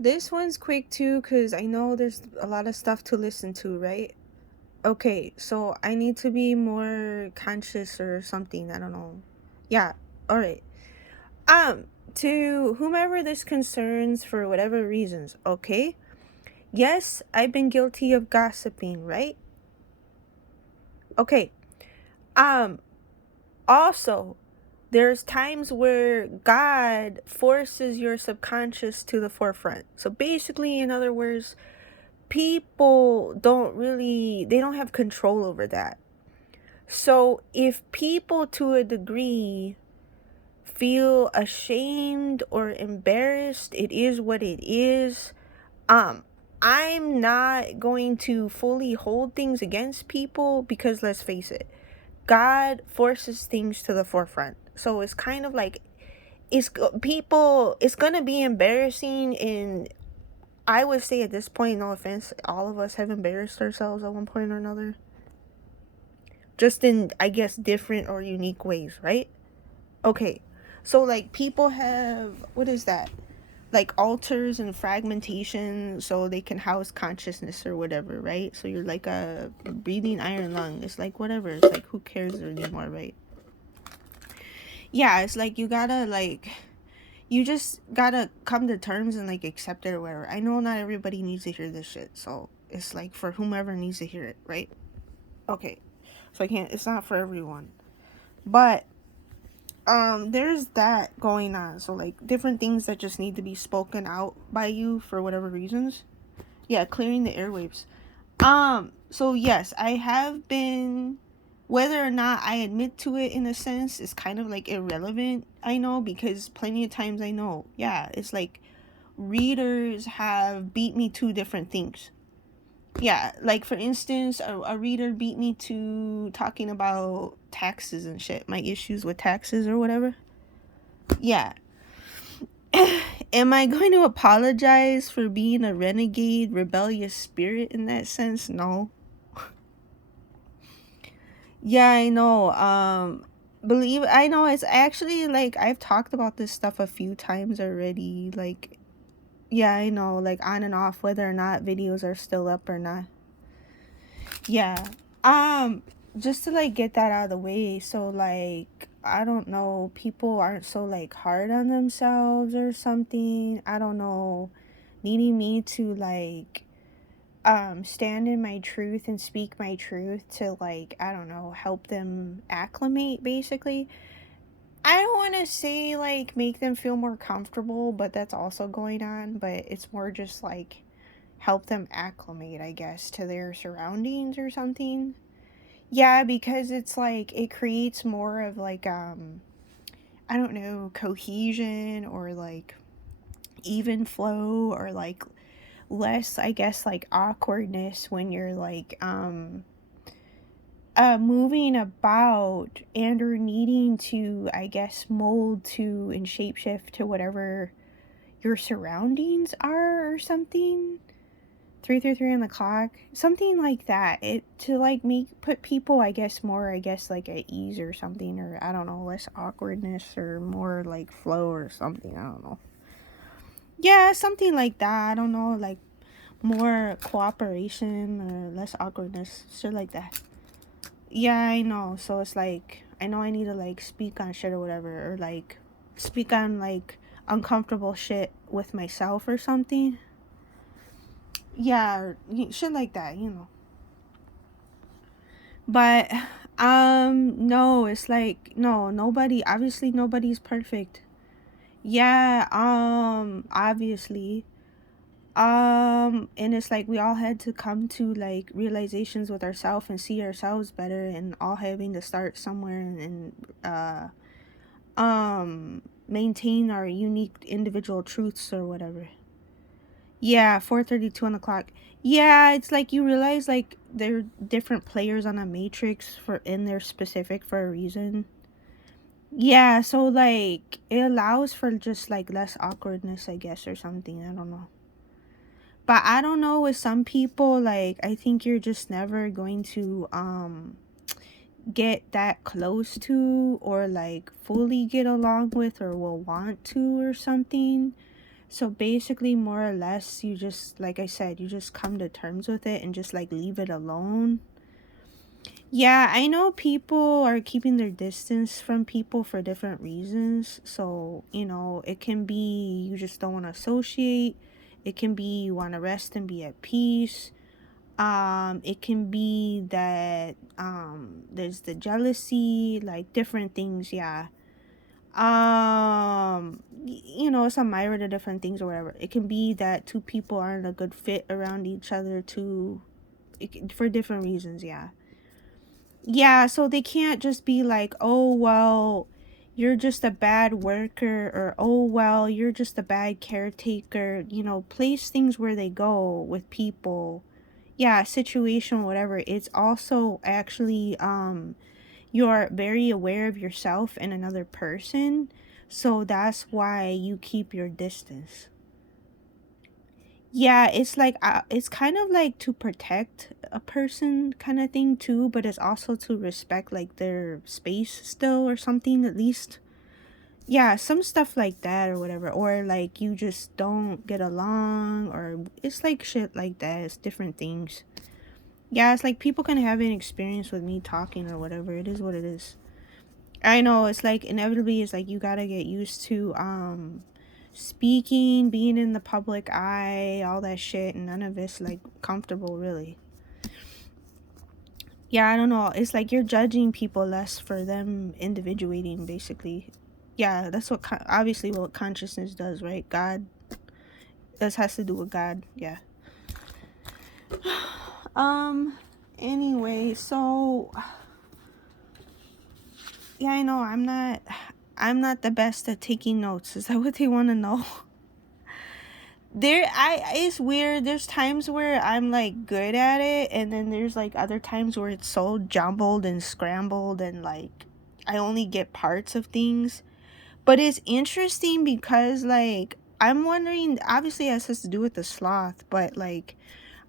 This one's quick too, because I know there's a lot of stuff to listen to, right? Okay, so I need to be more conscious or something. I don't know. Yeah, all right. Um, to whomever this concerns for whatever reasons, okay? Yes, I've been guilty of gossiping, right? Okay. Um, Also, there's times where God forces your subconscious to the forefront. So basically, in other words, people they don't have control over that. So if people to a degree feel ashamed or embarrassed, it is what it is. Um, I'm not going to fully hold things against people because let's face it, God forces things to the forefront. So it's kind of like it's gonna be embarrassing, and I would say at this point, no offense, all of us have embarrassed ourselves at one point or another, just in, I guess, different or unique ways, right? Okay, so like people have, what is that, like altars and fragmentation so they can house consciousness or whatever, right? So you're like a breathing iron lung. It's like whatever, it's like who cares anymore, right? Yeah, it's like you just gotta come to terms and like accept it or whatever. I know not everybody needs to hear this shit, so it's like for whomever needs to hear it, right? Okay, so I can't. It's not for everyone, but there's that going on. So like different things that just need to be spoken out by you for whatever reasons. Yeah, clearing the airwaves. So yes, I have been, whether or not I admit to it in a sense is kind of like irrelevant, I know, because plenty of times I know, yeah, it's like readers have beat me to different things. Yeah, like for instance, a reader beat me to talking about taxes and shit, my issues with taxes or whatever. Yeah. Am I going to apologize for being a renegade, rebellious spirit in that sense? No. Yeah, I know. Believe I know it's actually like I've talked about this stuff a few times already. Like, yeah, I know, like on and off, whether or not videos are still up or not. Yeah. Um, just to like get that out of the way, so like I don't know, people aren't so like hard on themselves or something. I don't know, needing me to like stand in my truth and speak my truth to like, I don't know, help them acclimate basically. I don't want to say like make them feel more comfortable, but that's also going on, but it's more just like help them acclimate, I guess, to their surroundings or something. Yeah, because it's like it creates more of like I don't know, cohesion or like even flow or like less, I guess, like awkwardness when you're like moving about and or needing to, I guess, mold to and shapeshift to whatever your surroundings are or something. 333 on the clock, something like that. It to like make put people, I guess, more, I guess, like at ease or something, or I don't know, less awkwardness or more like flow or something. I don't know. Yeah, something like that. I don't know, like more cooperation or less awkwardness, shit like that. Yeah, I know. So it's like I know I need to like speak on shit or whatever, or like speak on like uncomfortable shit with myself or something. Yeah, or shit like that, you know. But no, it's like no, nobody, obviously nobody's perfect. Yeah, obviously. And it's like we all had to come to like realizations with ourselves and see ourselves better, and all having to start somewhere maintain our unique individual truths or whatever. Yeah, 4:32 on the clock. Yeah, it's like you realize like they're different players on a matrix for in there specific for a reason. Yeah, so like it allows for just like less awkwardness, I guess, or something. I don't know. But I don't know, with some people, like I think you're just never going to get that close to or like fully get along with or will want to or something. So basically, more or less, you just, like I said, you just come to terms with it and just like leave it alone. Yeah, I know people are keeping their distance from people for different reasons. So, it can be you just don't want to associate. It can be you want to rest and be at peace. It can be that there's the jealousy, like different things, yeah. It's a myriad of different things or whatever. It can be that two people aren't a good fit around each other for different reasons, yeah. Yeah, so they can't just be like, oh, well, you're just a bad worker, or oh, well, you're just a bad caretaker. Place things where they go with people. Yeah, situation, whatever. It's also actually, you're very aware of yourself and another person. So that's why you keep your distance. Yeah, it's like it's kind of like to protect a person kind of thing too, but it's also to respect like their space still or something at least. Yeah, some stuff like that or whatever, or like you just don't get along, or it's like shit like that. It's different things. Yeah, it's like people can have an experience with me talking or whatever. It is what it is. I know it's like inevitably it's like you gotta get used to speaking, being in the public eye, all that shit, and none of it's like comfortable really. Yeah, I don't know. It's like you're judging people less for them individuating basically. Yeah, that's what obviously what consciousness does, right? God, this has to do with God. Yeah. um anyway, so yeah, I know I'm not the best at taking notes. Is that what they want to know? It's weird. There's times where I'm like good at it, and then there's like other times where it's so jumbled and scrambled, and like I only get parts of things. But it's interesting because like I'm wondering, obviously it has to do with the sloth, but like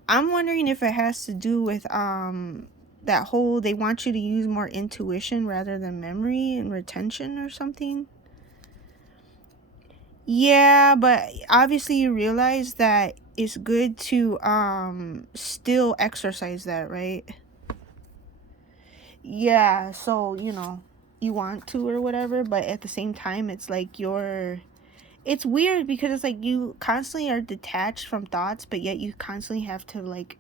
I'm wondering if it has to do with that whole they want you to use more intuition rather than memory and retention or something. Yeah, but obviously you realize that it's good to still exercise that, right? Yeah, so, you want to or whatever, but at the same time it's like it's weird because it's like you constantly are detached from thoughts, but yet you constantly have to like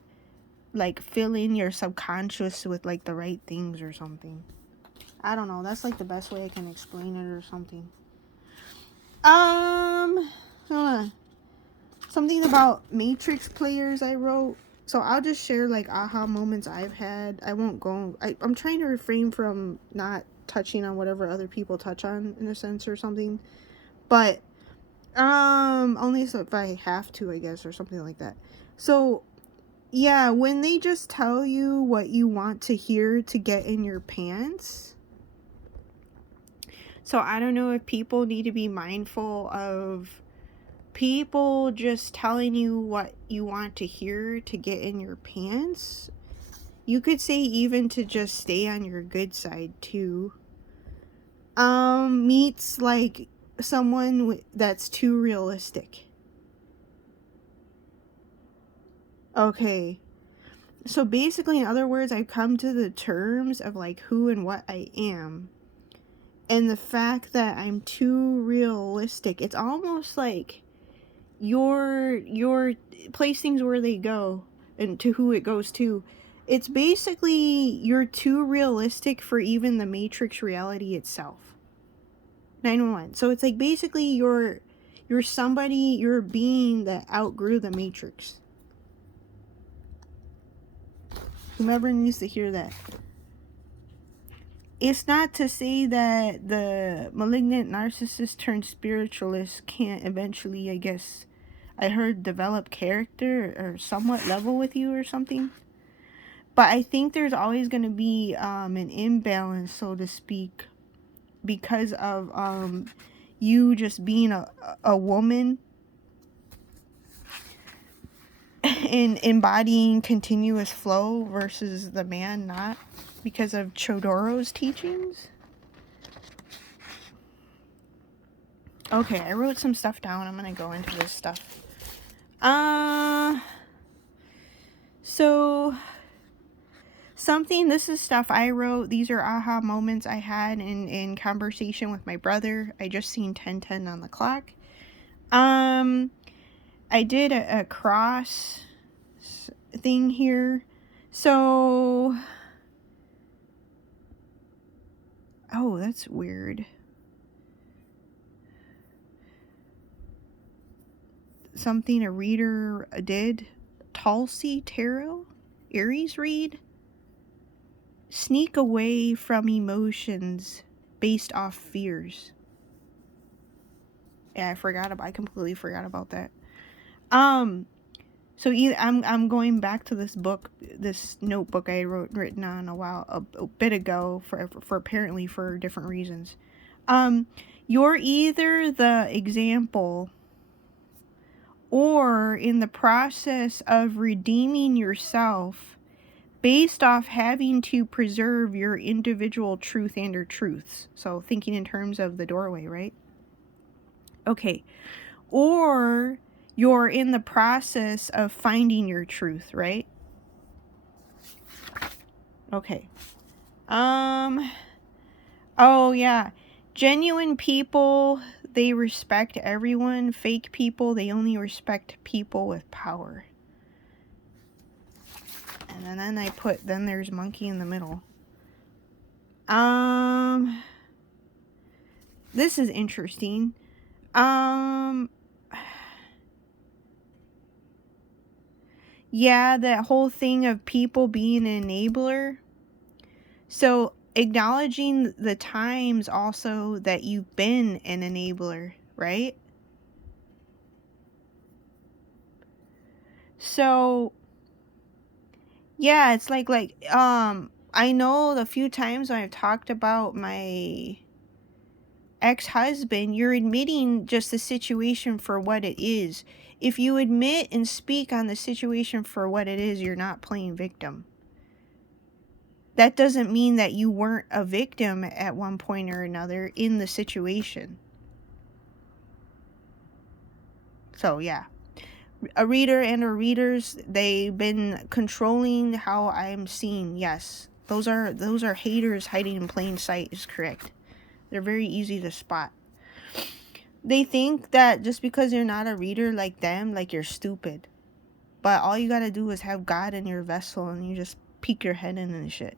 fill in your subconscious with like the right things or something. I don't know. That's like the best way I can explain it or something. Hold on. Something about Matrix players I wrote. So I'll just share like aha moments I've had. I won't go. I'm trying to refrain from not touching on whatever other people touch on in a sense or something. But only so if I have to, I guess, or something like that. So yeah, when they just tell you what you want to hear to get in your pants. So I don't know if people need to be mindful of people just telling you what you want to hear to get in your pants. You could say even to just stay on your good side too. Meets like someone that's too realistic. Okay. So basically, in other words, I've come to the terms of like who and what I am. And the fact that I'm too realistic, it's almost like your place things where they go and to who it goes to. It's basically you're too realistic for even the Matrix reality itself. 911. So it's like basically you're somebody, you're a being that outgrew the Matrix. Whomever needs to hear that. It's not to say that the malignant narcissist turned spiritualist can't eventually, I guess, I heard, develop character or somewhat level with you or something. But I think there's always going to be an imbalance, so to speak, because of you just being a woman and embodying continuous flow versus the man not, because of Chodoro's teachings. Okay, I wrote some stuff down. I'm gonna go into this stuff. So this is stuff I wrote. These are aha moments I had in conversation with my brother. I just seen 10:10 on the clock. I did a cross thing here. So, oh, that's weird. Something a reader did. Tulsi Tarot? Aries read? Sneak away from emotions based off fears. Yeah, I completely forgot about that. So I'm going back to this book, this notebook I written on a bit ago for apparently for different reasons. You're either the example or in the process of redeeming yourself based off having to preserve your individual truth and or truths. So thinking in terms of the doorway, right? Okay. Or you're in the process of finding your truth, right? Okay. Oh yeah. Genuine people, they respect everyone. Fake people, they only respect people with power. And then then there's monkey in the middle. This is interesting. Yeah, that whole thing of people being an enabler. So acknowledging the times also that you've been an enabler, right? So yeah, it's like I know the few times when I've talked about my ex-husband, you're admitting just the situation for what it is. If you admit and speak on the situation for what it is, you're not playing victim. That doesn't mean that you weren't a victim at one point or another in the situation. So yeah, a reader and or readers, they've been controlling how I'm seen. Yes, those are haters hiding in plain sight is correct. They're very easy to spot. They think that just because you're not a reader like them, like you're stupid. But all you gotta do is have God in your vessel and you just peek your head in and shit.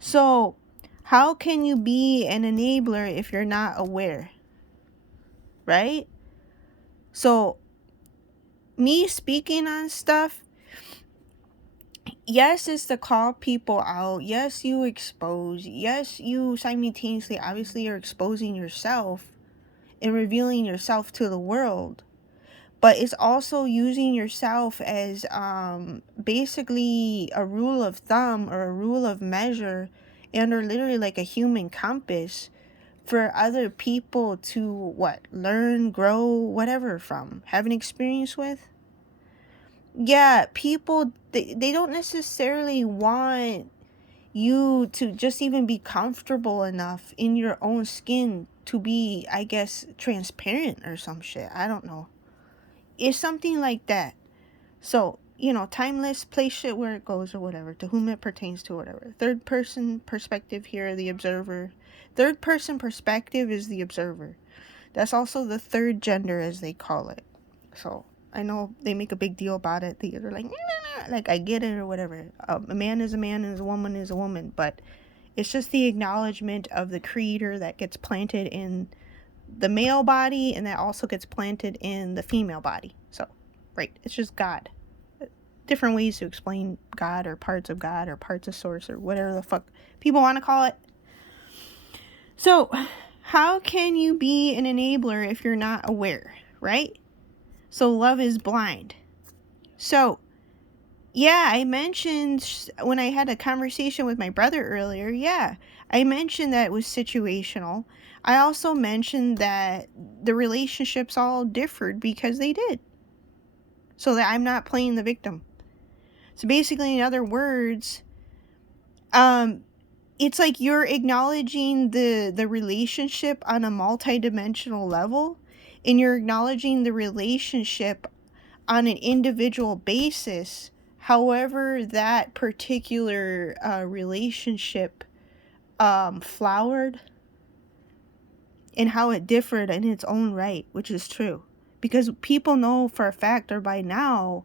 So, how can you be an enabler if you're not aware? Right? So, me speaking on stuff, yes, it's to call people out. Yes, you expose. Yes, you simultaneously, obviously, are exposing yourself and revealing yourself to the world. But it's also using yourself as basically a rule of thumb or a rule of measure and or literally like a human compass for other people to learn, grow, whatever from, have an experience with. Yeah, people, they don't necessarily want you to just even be comfortable enough in your own skin to be, I guess, transparent or some shit. I don't know. It's something like that. So, timeless, place shit where it goes or whatever, to whom it pertains to, whatever. Third person perspective here, the observer. Third person perspective is the observer. That's also the third gender, as they call it. So, I know they make a big deal about it. They're like, nah, like, I get it or whatever. A man is a man and a woman is a woman. But it's just the acknowledgement of the creator that gets planted in the male body and that also gets planted in the female body. So, right, it's just God. Different ways to explain God or parts of source or whatever the fuck people want to call it. So, how can you be an enabler if you're not aware, right? So, love is blind. So, yeah, I mentioned when I had a conversation with my brother earlier, yeah, I mentioned that it was situational. I also mentioned that the relationships all differed because they did. So that I'm not playing the victim. So basically, in other words, it's like you're acknowledging the relationship on a multi-dimensional level and you're acknowledging the relationship on an individual basis, however that particular relationship flowered and how it differed in its own right, which is true. Because people know for a fact, or by now,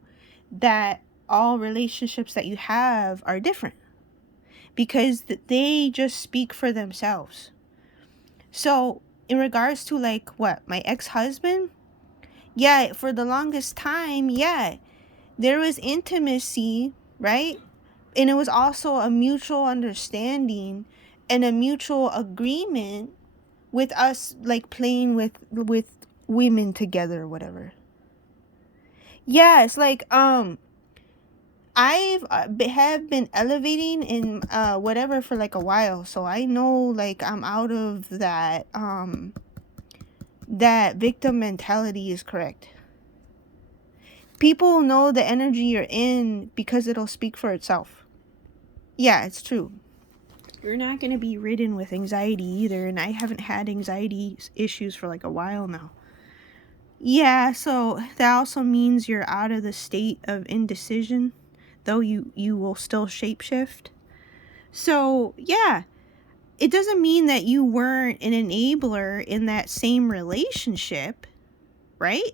that all relationships that you have are different. Because they just speak for themselves. So, in regards to like what, my ex-husband, yeah, for the longest time, yeah, there was intimacy, right? And it was also a mutual understanding and a mutual agreement with us like playing with women together or whatever. Yeah, it's like I've have been elevating in whatever for like a while, so I know like I'm out of that victim mentality is correct. People know the energy you're in because it'll speak for itself. Yeah, it's true. You're not going to be ridden with anxiety either, and I haven't had anxiety issues for like a while now. Yeah, so that also means you're out of the state of indecision, though you will still shapeshift. So, yeah, it doesn't mean that you weren't an enabler in that same relationship, right?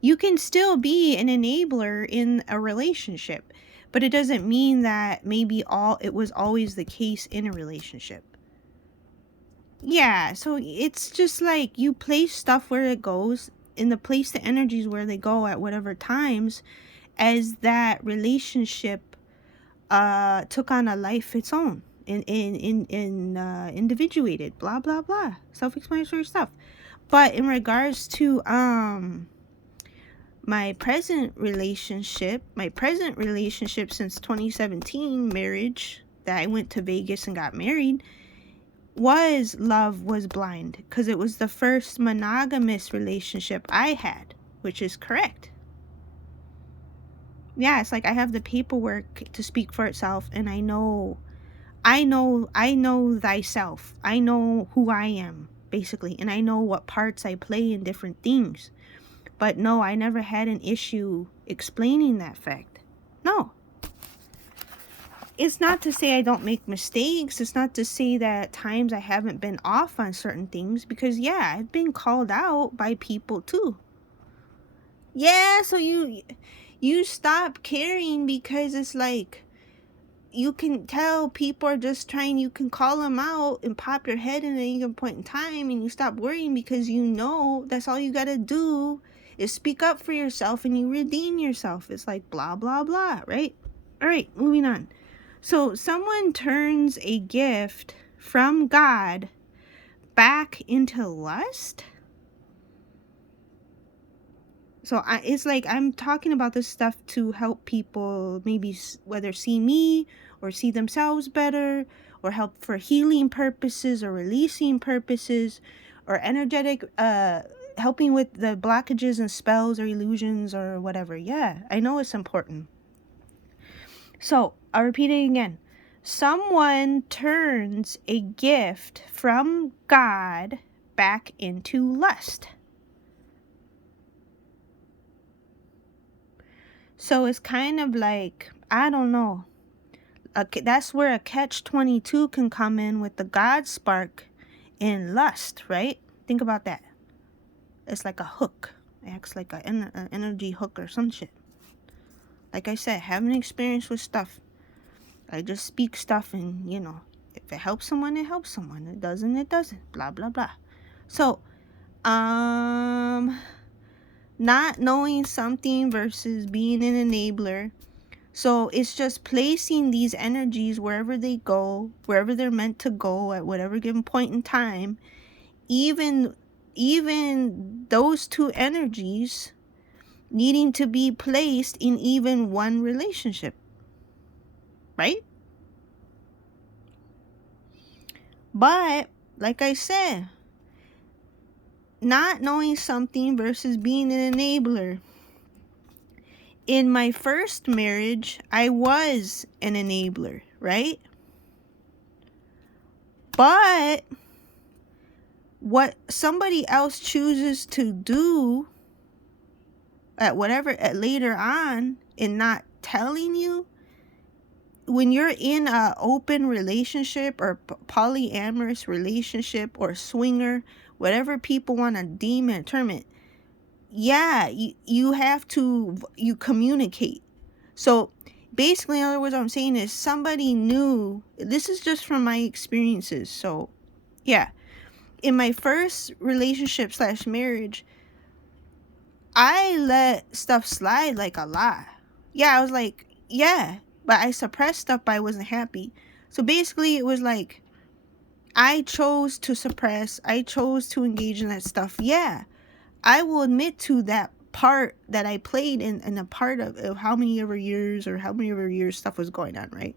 You can still be an enabler in a relationship, but it doesn't mean that maybe it was always the case in a relationship. Yeah, so it's just like you place stuff where it goes, and the place the energies where they go at whatever times as that relationship took on a life its own and individuated, blah blah blah, self-explanatory stuff. But in regards to my present relationship since 2017 marriage, that I went to Vegas and got married, love was blind, because it was the first monogamous relationship I had, which is correct. Yeah, it's like I have the paperwork to speak for itself, and I know thyself. I know who I am, basically, and I know what parts I play in different things. But no, I never had an issue explaining that fact. No. It's not to say I don't make mistakes. It's not to say that at times I haven't been off on certain things, because yeah, I've been called out by people too. Yeah, so you stop caring, because it's like you can tell people are just trying, you can call them out and pop your head in at any given point in time, and you stop worrying, because you know that's all you gotta do is speak up for yourself and you redeem yourself. It's like blah blah blah, right? All right, moving on. So someone turns a gift from God back into lust. So it's like I'm talking about this stuff to help people maybe whether see me or see themselves better, or help for healing purposes or releasing purposes, or energetic helping with the blockages and spells or illusions or whatever. Yeah, I know it's important. So I'll repeat it again. Someone turns a gift from God back into lust. So it's kind of like, I don't know. That's where a catch-22 can come in with the God spark in lust, right? Think about that. It's like a hook. It acts like an energy hook or some shit. Like I said, having experience with stuff. I just speak stuff, and, if it helps someone, it helps someone. It doesn't, it doesn't. Blah, blah, blah. So, not knowing something versus being an enabler. So it's just placing these energies wherever they go, wherever they're meant to go at whatever given point in time. Even those two energies needing to be placed in even one relationship, right? But like I said, not knowing something versus being an enabler. In my first marriage, I was an enabler, right? But what somebody else chooses to do at whatever at later on and not telling you, when you're in a open relationship or polyamorous relationship or swinger, whatever people want to deem and term it, yeah, you have to, you communicate. So basically, in other words, what I'm saying is somebody knew, this is just from my experiences. So yeah, in my first relationship slash marriage, I let stuff slide like a lot. Yeah, I was like, yeah, but I suppressed stuff, but I wasn't happy. So basically, it was like, I chose to suppress, I chose to engage in that stuff. Yeah, I will admit to that part that I played in a part of how many ever years or how many ever years stuff was going on, right?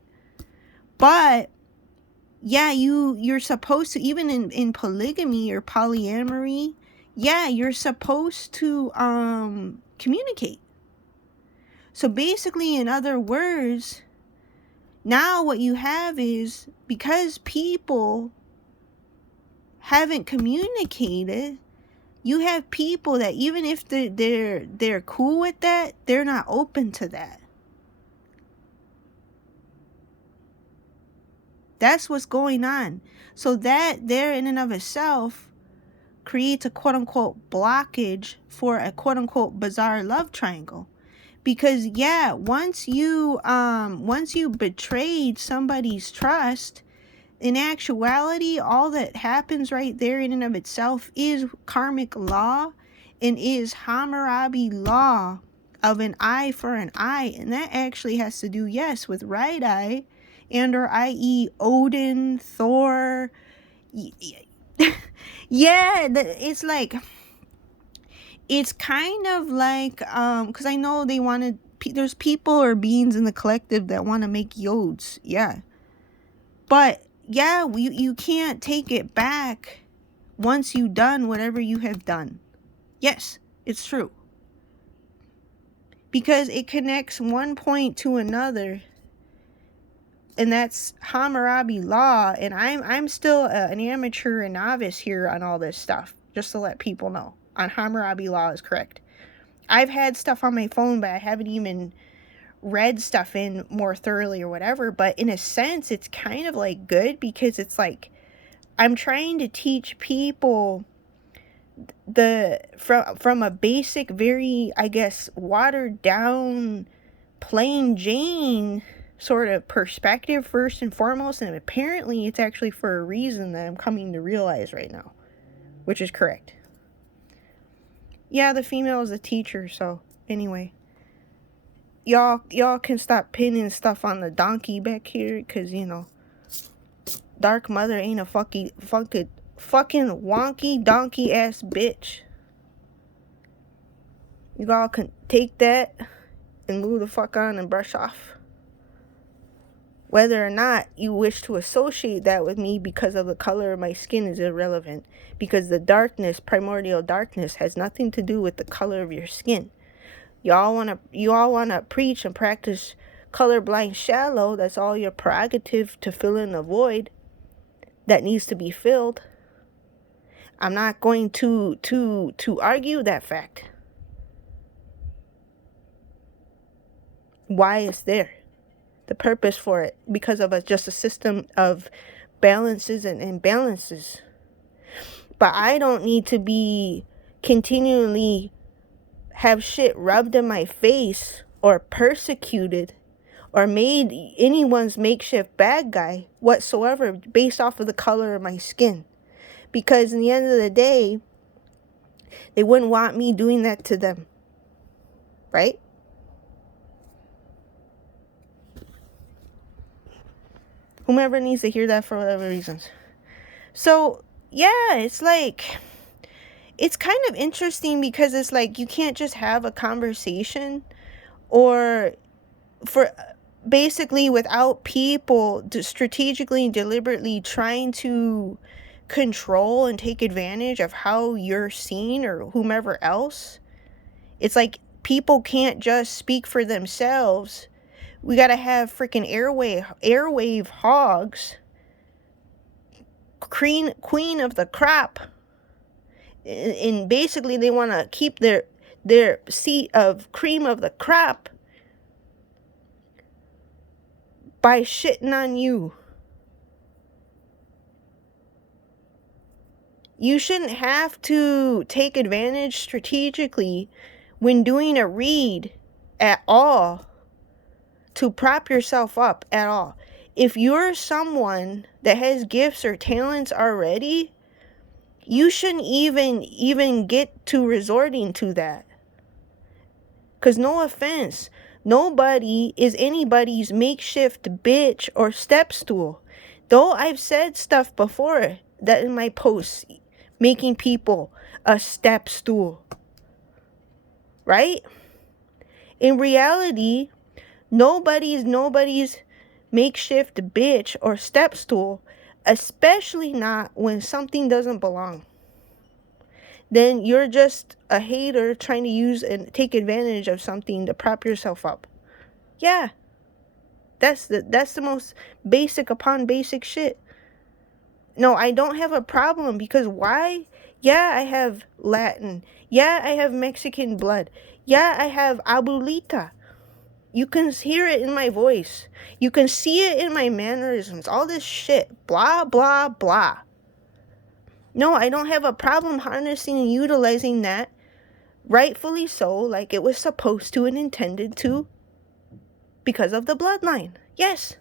But yeah, you're supposed to, even in polygamy or polyamory, yeah, you're supposed to communicate. So basically, in other words, now what you have is, because people haven't communicated, you have people that even if they're cool with that, they're not open to that. That's what's going on. So that there in and of itself creates a quote unquote blockage for a quote unquote bizarre love triangle. Because yeah, once you betrayed somebody's trust, in actuality, all that happens right there in and of itself is karmic law and is Hammurabi law of an eye for an eye. And that actually has to do, yes, with right eye, and or i.e. Odin, Thor. Yeah, it's like, it's kind of like, because I know they wanted, there's people or beings in the collective that want to make yods. Yeah. But yeah, you can't take it back once you've done whatever you have done. Yes, it's true. Because it connects one point to another, and that's Hammurabi law. And I'm still an amateur and novice here on all this stuff, just to let people know. On Hammurabi law is correct. I've had stuff on my phone, but I haven't even read stuff in more thoroughly or whatever. But in a sense, it's kind of like good, because it's like, I'm trying to teach people from a basic, very, I guess, watered down, plain Jane sort of perspective first and foremost, and apparently it's actually for a reason that I'm coming to realize right now, which is correct. Yeah, the female is the teacher. So anyway, y'all can stop pinning stuff on the donkey back here, because Dark Mother ain't a fucking wonky donkey ass bitch. You all can take that and move the fuck on and brush off. Whether or not you wish to associate that with me because of the color of my skin is irrelevant, because the darkness, primordial darkness, has nothing to do with the color of your skin. You all wanna preach and practice colorblind shallow. That's all your prerogative to fill in the void that needs to be filled. I'm not going to argue that fact. Why it's there, the purpose for it, because of just a system of balances and imbalances. But I don't need to be continually have shit rubbed in my face or persecuted or made anyone's makeshift bad guy whatsoever based off of the color of my skin. Because in the end of the day, they wouldn't want me doing that to them. Right? Whomever needs to hear that for whatever reasons. So, yeah, it's like, it's kind of interesting, because it's like, you can't just have a conversation or for basically without people strategically and deliberately trying to control and take advantage of how you're seen or whomever else. It's like, people can't just speak for themselves. We gotta have freaking airwave hogs, queen of the crop, And basically they want to keep their seat of cream of the crop by shitting on you. You shouldn't have to take advantage strategically when doing a read at all to prop yourself up at all. If you're someone that has gifts or talents already, you shouldn't even get to resorting to that. Because no offense, nobody is anybody's makeshift bitch or step stool. Though I've said stuff before that in my posts, making people a step stool. Right? In reality, nobody's makeshift bitch or step stool, especially not when something doesn't belong. Then you're just a hater trying to use and take advantage of something to prop yourself up. Yeah. That's the most basic upon basic shit. No, I don't have a problem because why? Yeah, I have Latin. Yeah, I have Mexican blood. Yeah, I have abuelita. You can hear it in my voice. You can see it in my mannerisms. All this shit. Blah, blah, blah. No, I don't have a problem harnessing and utilizing that. Rightfully so, like it was supposed to and intended to. Because of the bloodline. Yes.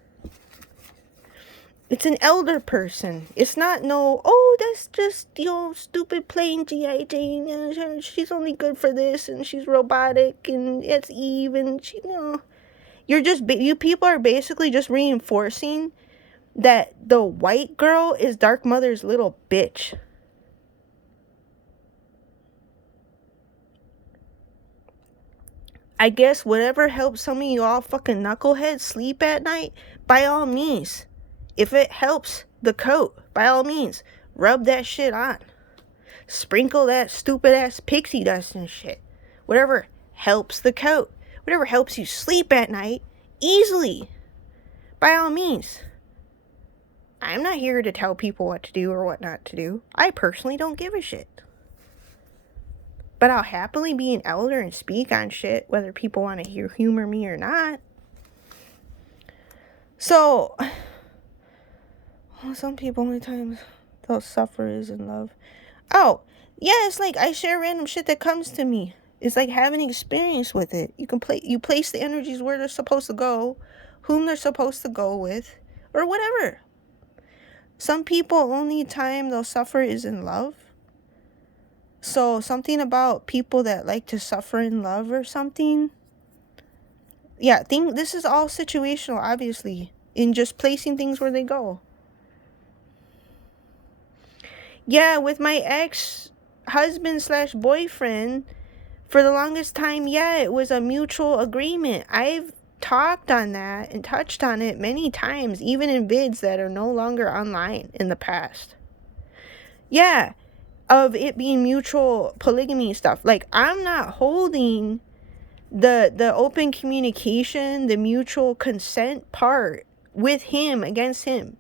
It's an elder person. It's not that's just, stupid plain G.I. Jane. And she's only good for this and she's robotic and it's Eve and you people are basically just reinforcing that the white girl is Dark Mother's little bitch. I guess whatever helps some of you all fucking knuckleheads sleep at night, by all means. If it helps the coat, by all means, rub that shit on. Sprinkle that stupid ass pixie dust and shit. Whatever helps the coat. Whatever helps you sleep at night, easily. By all means. I'm not here to tell people what to do or what not to do. I personally don't give a shit. But I'll happily be an elder and speak on shit, whether people want to humor me or not. So, some people, only times they'll suffer is in love. Oh, yeah, it's like I share random shit that comes to me. It's like having experience with it. You place the energies where they're supposed to go, whom they're supposed to go with, or whatever. Some people, only time they'll suffer is in love. So something about people that like to suffer in love or something. Yeah, this is all situational, obviously, in just placing things where they go. Yeah, with my ex-husband/boyfriend, for the longest time, yeah, it was a mutual agreement. I've talked on that and touched on it many times, even in vids that are no longer online in the past. Yeah, of it being mutual polygamy stuff. Like, I'm not holding the open communication, the mutual consent part with him, against him.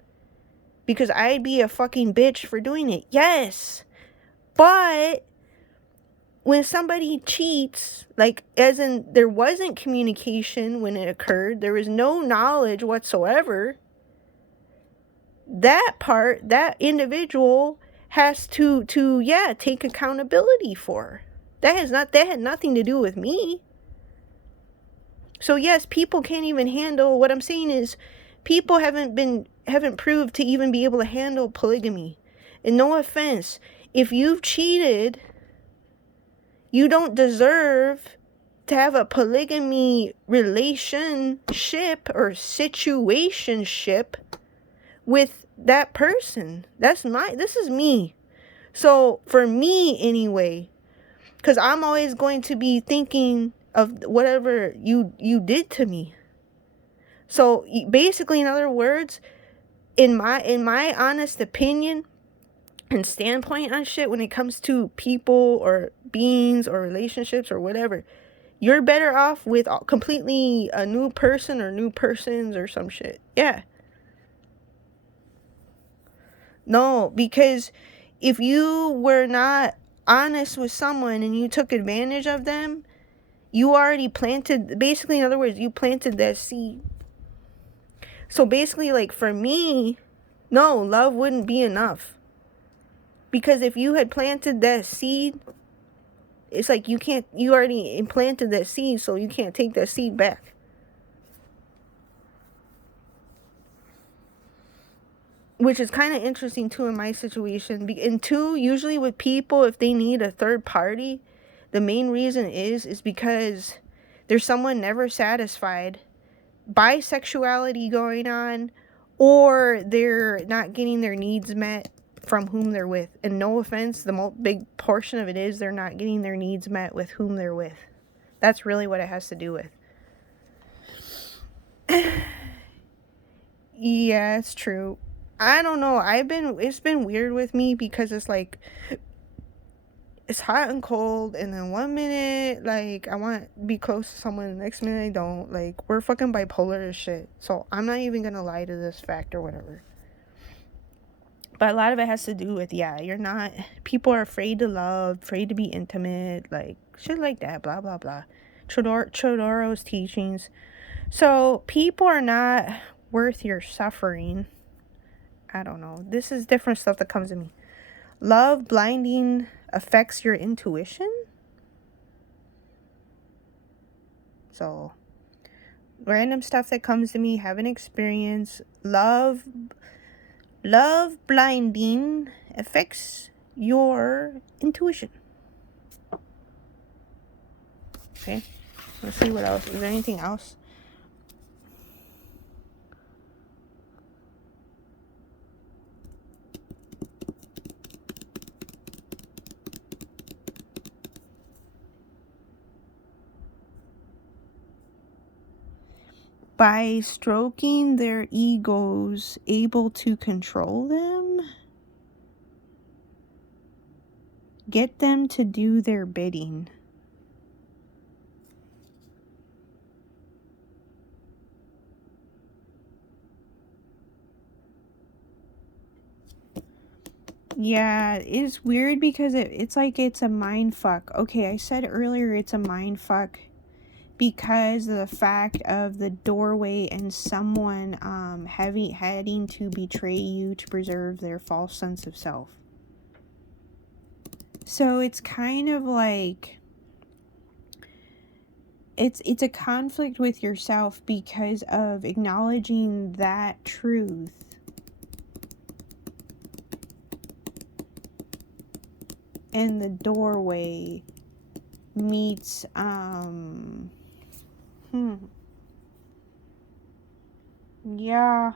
Because I'd be a fucking bitch for doing it. Yes. But when somebody cheats, like, as in there wasn't communication when it occurred, there was no knowledge whatsoever, that part, that individual has to take accountability for. That had nothing to do with me. So yes, people can't even handle, what I'm saying is, people haven't proved to even be able to handle polygamy. And no offense, if you've cheated, you don't deserve to have a polygamy relationship or situationship with that person. This is me. So for me anyway, because I'm always going to be thinking of whatever you did to me. So basically, in other words, in my honest opinion and standpoint on shit, when it comes to people or beings or relationships or whatever, you're better off with completely a new person or new persons or some shit. Yeah. No, because if you were not honest with someone and you took advantage of them, you already planted, basically, in other words, you planted that seed. So basically, like, for me, no, love wouldn't be enough. Because if you had planted that seed, it's like you already implanted that seed, so you can't take that seed back. Which is kind of interesting too in my situation. And two, usually with people, if they need a third party, the main reason is because there's someone never satisfied, bisexuality going on, or they're not getting their needs met from whom they're with. And no offense, the big portion of it is they're not getting their needs met with whom they're with. That's really what it has to do with. Yeah, it's true. I don't know. It's been weird with me because it's like it's hot and cold, and then one minute like I want to be close to someone, the next minute I don't. Like, we're fucking bipolar as shit. So I'm not even gonna lie to this fact or whatever. But a lot of it has to do with, yeah, people are afraid to love, afraid to be intimate, like shit like that, blah blah blah. Chodoro's teachings. So people are not worth your suffering. I don't know. This is different stuff that comes to me. Love blinding affects your intuition. So, random stuff that comes to me, haven't experienced. Love blinding affects your intuition. Okay, let's see what else. Is there anything else? By stroking their egos, able to control them, get them to do their bidding. Yeah, it's weird because it's like it's a mind fuck. Okay, I said earlier it's a mind fuck because of the fact of the doorway and someone having to betray you to preserve their false sense of self. So it's kind of like it's a conflict with yourself because of acknowledging that truth and the doorway meets yeah,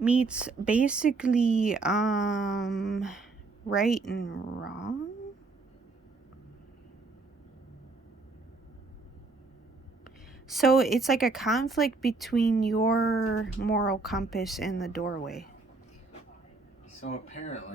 meets basically right and wrong. So it's like a conflict between your moral compass and the doorway. So apparently